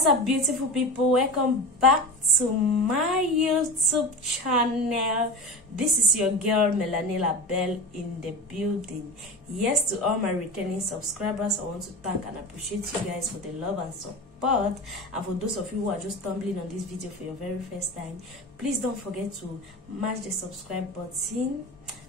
What's up, beautiful people? Welcome back to my YouTube channel. This is your girl Melanilla Bell in the building. Yes, to all my returning subscribers, I want to thank and appreciate you guys for the love and support. And for those of you who are just stumbling on this video for your very first time, please don't forget to mash the subscribe button,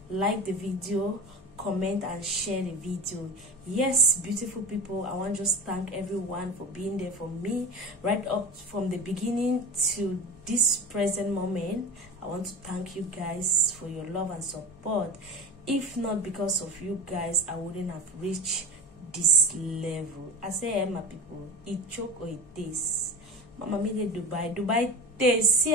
like the video, comment and share the video. Yes, beautiful people, I want to just thank everyone for being there for me right up from the beginning to this present moment. I want to thank you guys for your love and support. If not because of you guys, I wouldn't have reached this level. I say, my people, it choke or it tastes. Mama made Dubai tastes.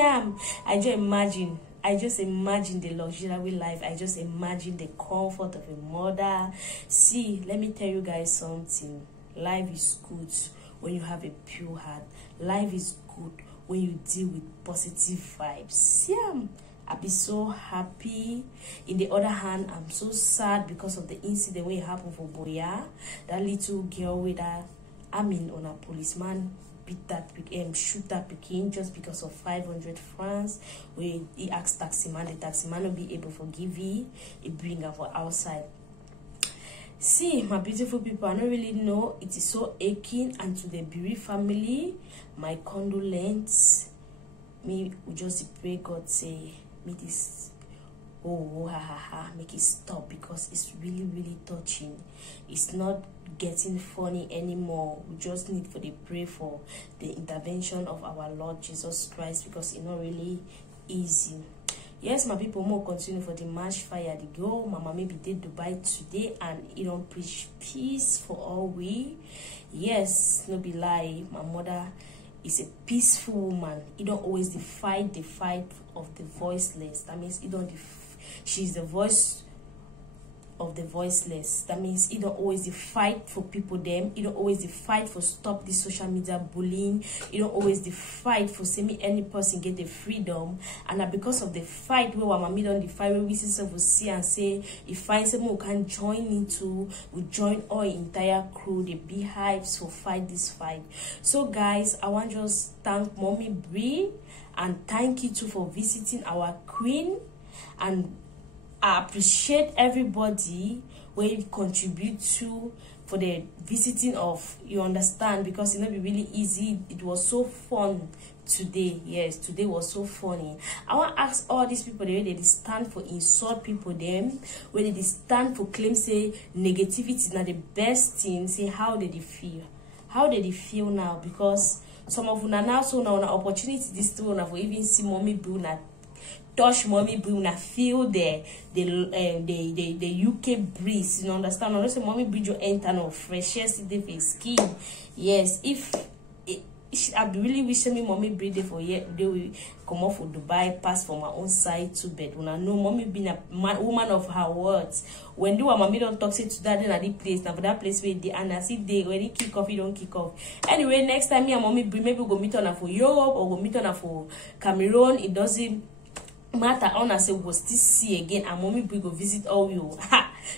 I just imagine the luxury life. I just imagine the comfort of a mother. See, let me tell you guys something. Life is good when you have a pure heart. Life is good when you deal with positive vibes. Yeah, I'll be so happy. In the other hand, I'm so sad because of the incident where it happened for Boya. That little girl with that, on a policeman beat that shoot that Pekin just because of 500 francs. Where he asked taximan, the taximan will be able to forgive he bring her for outside. See, my beautiful people, I don't really know. It is so aching, and to the Biri family, my condolence. Me, we just pray God say, me this make it stop, because it's really touching. It's not getting funny anymore. We just need for the pray for the intervention of our Lord Jesus Christ, because it's not really easy. Yes, my people, more continue for the march fire the go. Mama maybe did Dubai today, and you don't preach peace for all we. Yes, no be lie, my mother is a peaceful woman. You don't always fight the fight of the voiceless. That means you don't she's the voice of the voiceless. That means you don't always fight for people them. You don't always fight for stop this social media bullying. You don't always fight for say any person get the freedom. And because of the fight where mama don't the fight where we see and say if find someone who can join into, we join our entire crew, the beehives, for fight this fight. So guys, I want to just thank Mommy Bree, and thank you too for visiting our queen. And I appreciate everybody where you contribute to for the visiting of, you understand, because it not be really easy. It was so fun today. Yes, today was so funny. I want to ask all these people where they stand for insult people them, where they stand for claim say negativity is not the best thing. Say how did they feel? How did they feel now? Because some of them now so now an opportunity this to for even see Mommy Boo na touch Mommy Boo na feel the UK breeze. You understand? Not say Mommy Boo you enter no freshest day for skin. Yes, if I really wish me Mommy Boo day for year they will come off for Dubai, pass from my own side to bed. When I know Mommy being a woman of her words. When do a mommy don't talk say to that then at the place now for that place where they and I see they when they kick off, you don't kick off. Anyway, next time me and Mommy Boo maybe go meet on her for Europe or go meet on her for Cameroon. It doesn't matter. I wanna say we'll still see again, and Mommy Boo go visit all you.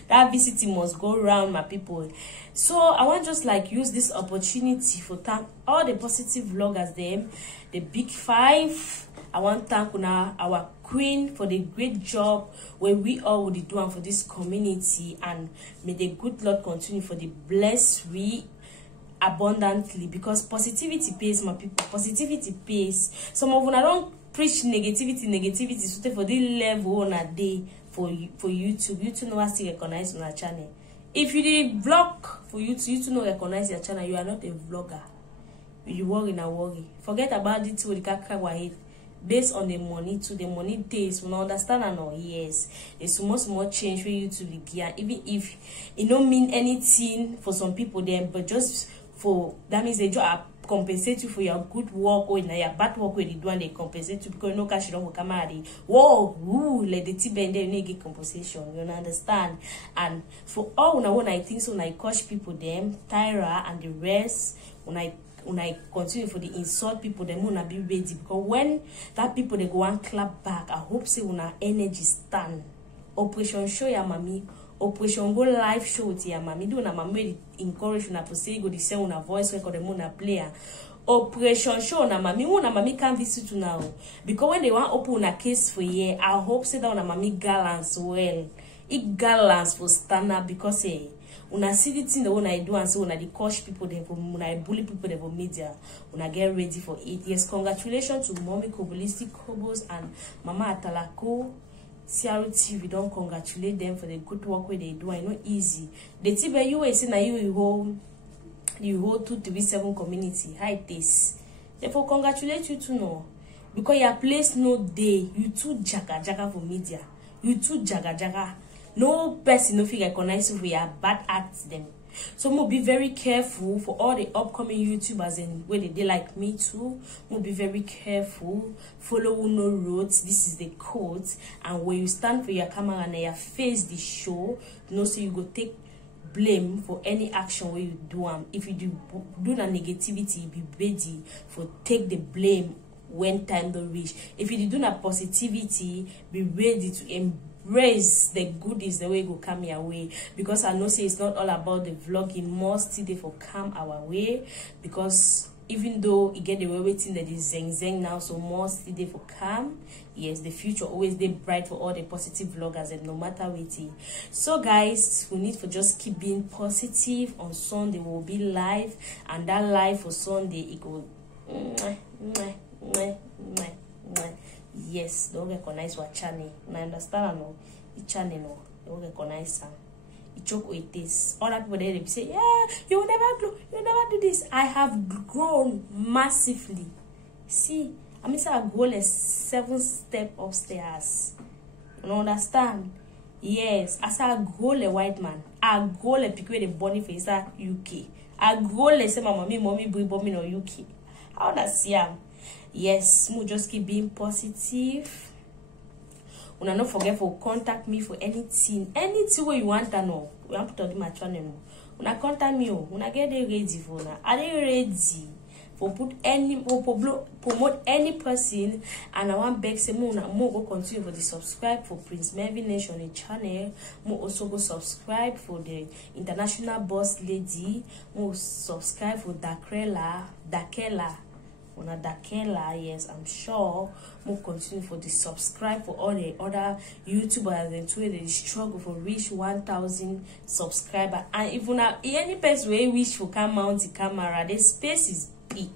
That visiting must go round, my people. So I want just like use this opportunity for thank all the positive vloggers them, the big five. I want to thank our queen for the great job where we all would do and for this community, and may the good Lord continue for the bless we abundantly, because positivity pays, my people. Positivity pays. Some of them I don't preach negativity so for the level on a day for YouTube no still recognize on our channel. If you did vlog for YouTube no recognize your channel, you are not a vlogger. You worry. Forget about it with the kaka based on the money to the money taste. We understand and all. Yes, there's so much more change for you to be gear, even if it don't mean anything for some people then, but just for that means they just compensate you for your good work or in your bad work where they do, and they compensate you because no cash don't come out. Whoa, let the tea bend there, you get compensation. You understand? And for all when I think so, when I coach people them, Tyra and the rest, when I continue for the insult people, them wanna be ready, because when that people they go and clap back, I hope say when our energy stand. Operation show ya mommy. Operation go live show with your mommy. Do na mommy encourage na for say go the same una voice record them una player. operation show na mami can't visit you now. Because when they want open a case for ye, I hope say that una mami gallant well. It gallant for stand up because una see the thing that when I do and so una the coach people they when I bully people they for media, una get ready for it. Yes, congratulations to Mommy Kobolistic Kobos and Mama Atalako. CRT, we don't congratulate them for the good work where they do. I know easy. The tibe you say na you hold 237 community. Hi this. Therefore congratulate you to know. Because your place no day. You too jaga for media. You too jaga. No person no feel recognize you for your bad acts them. So mo be very careful for all the upcoming YouTubers and where they like me too. Mo be very careful. Follow no roads. This is the code. And when you stand for your camera and you face the show, no so you go take blame for any action where you do. If you do na negativity, be ready for take the blame when time don't reach. If you do na positivity, be ready to embrace the goodies the way it go come your way. Because I know say it's not all about the vlogging, more still they for come our way. Because even though you get the way waiting that is zeng now, so more still they for come. Yes, the future always they bright for all the positive vloggers and no matter what. So guys, we need to just keep being positive. On Sunday we'll be live, and that live for Sunday it go yes, don't recognize what channel. I understand no. The channel no, don't recognize them. You joke with this. Other people there they say, yeah, you will never do this. I have grown massively. See, I mean I go like 7 steps upstairs. You don't understand? Yes, as I go like white man, I go like pick with the bunny face at UK. I go like say my mommy bring no UK. How does see am? Yes, we just keep being positive. Una not forget for contact me for anything where you want to know. We want to talk my channel. Una contact me. Una get ready for na. Are they ready for promote any person? And I want beg say mo go continue for the subscribe for Prince Melvin Nation in channel. Mo also go subscribe for the International Boss Lady. Mo subscribe for Dakela. Una Dakela, yes, I'm sure we'll continue for the subscribe for all the other YouTubers and where they struggle for reach 1,000 subscribers. And if any person where wish for come mount the camera, the space is big.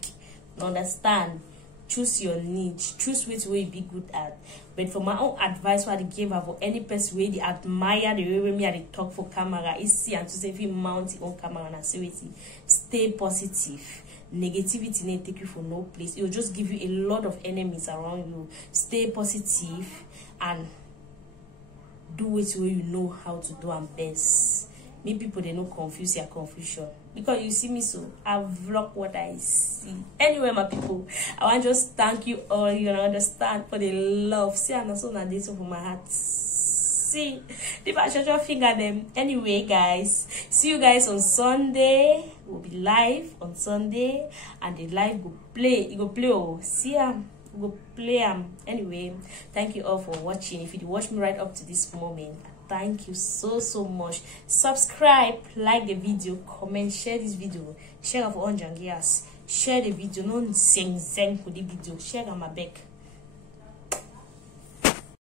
You understand? Choose your niche, choose which way you be good at. But for my own advice, what I give her for any person where they admire the way me they talk for camera, is see and to say if you mount your own camera and say stay positive. Negativity may take you for no place. It will just give you a lot of enemies around you. Stay positive and do it where you know how to do and best. Maybe people they no confuse your confusion. Because you see me so I vlog what I see. Anyway, my people, I want to just thank you all. You understand for the love. See, I'm also not this for my heart. See the fashion finger them. Anyway, guys, see you guys on Sunday. We'll be live on Sunday, and the live go play. You go play. Oh, see go play. Anyway, thank you all for watching. If you watch me right up to this moment, thank you so much. Subscribe, like the video, comment, share this video, share for on Jangias. Share the video. No zeng for the video. Share on my back.